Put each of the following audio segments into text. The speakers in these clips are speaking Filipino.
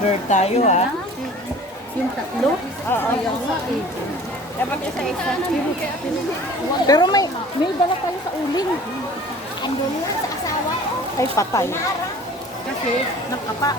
Bird tayo ha. Yung tatlo? Oo. Ayaw nga eh. Dapat isa-isa. Pero may dala tayo sa uling. Andun nga sa asawa ko. Ay, patay. Kasi nakapa.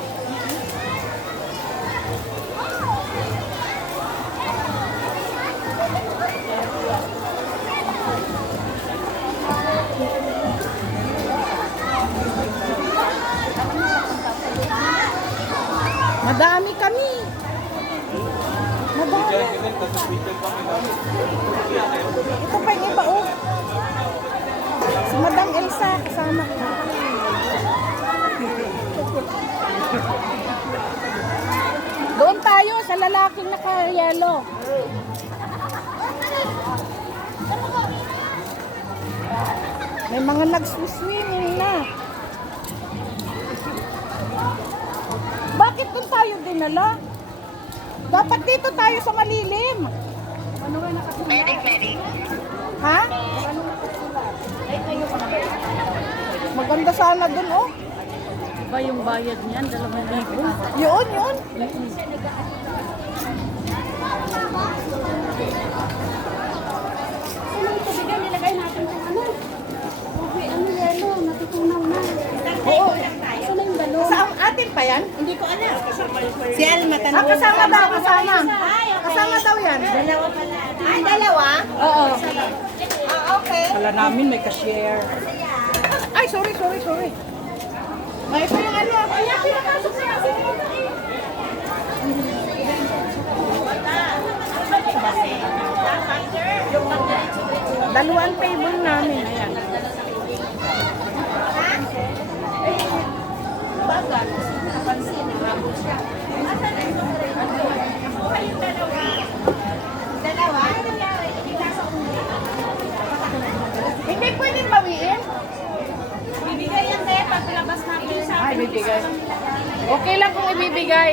Madami kami. Madami. Ito pa yung iba, oh. Si Madam Elsa, kasama ko. Doon tayo sa lalaking naka-yellow. May mga nag-swimming na. Bakit doon tayo dinala? Dapat dito tayo sa malilim. Ano nga nakasulat? Ha? Maganda sana doon, oh. Ba yung bayad niyan? 2,000. Yun, yun. Tubigan, nilagay natin kung ano. Ubi, ano yelo, natutunaw na. Oo. Saan na yung balon? Sa atin pa yan? Hindi ko alam. Si Alma, tanong. Kasama daw, kasama. Kasama daw yan. Dalawa pala. Ay, dalawa? Oo. Okay. Kala namin may cashier. Ay, sorry. May ito yung ano. Ay, pinapasok siya kasi. Dalawang table namin. Ayan. Bagal. Napansin. Habol siya. Asan na yung dalawa? Ano nangyari? Hindi nasa ulo. Hindi pwedeng bawiin. Bibigay yan, te. Paglabas namin sa Ay, bibigay. Okay lang kung ibibigay.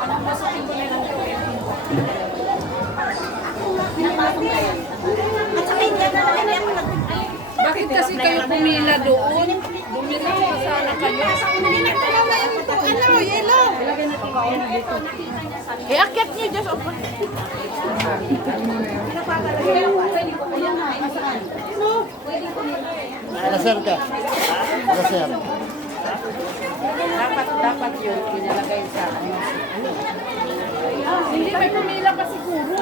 At saka hindi na naman yan. Bakit kasi kayo pumila doon? Bumila ko sana kayo. Hindi na kailangan na yung ito. Ano, yelo. Iakyat niyo dyan sa upan. Alaser ka. Alaser. Dapat yun, inilagay sa ano. Hindi, may pumila pa siguro.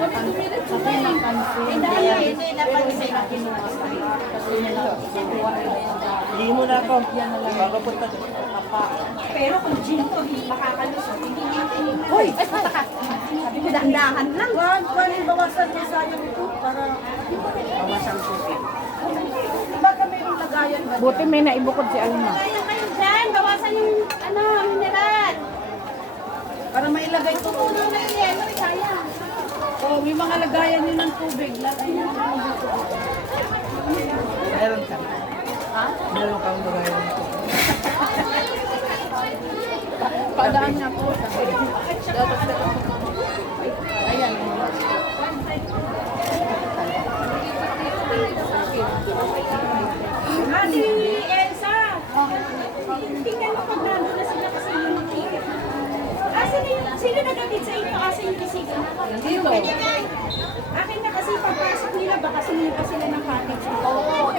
Pag pumila sila ng pansin. Hindi napansin. Hindi mo na ako. Pagkapunta ka. Pero kung gin to, hindi makakalusot. Hindi natin yung... Uy, ay, basta ka. Sabi ko, dahan-dahan lang. Kung bawasan mo sayang ito para... Bawasan ko. Baka mayroong lagayan ba? Buti may naibukod si Alma. Lagayan kayo dyan. Bawasan yung mineral. Para mailagay ko. Puno na yung yelo. Sayang. Oh, may mga lagayan yun ng tubig. Lagay nyo ng tubig. Meron ka. Ha? Meron kang lagayan. Padaan niya po. Ayan. Ate Elsa. Tingnan mo pag nandun na sila kasi yung mag-iikot na. Sino nagatid sa inyo? Kasi yung bisita na. Dito. Akin na kasi pagpasok nila, baka sumili pa sila ng cottage. Oo.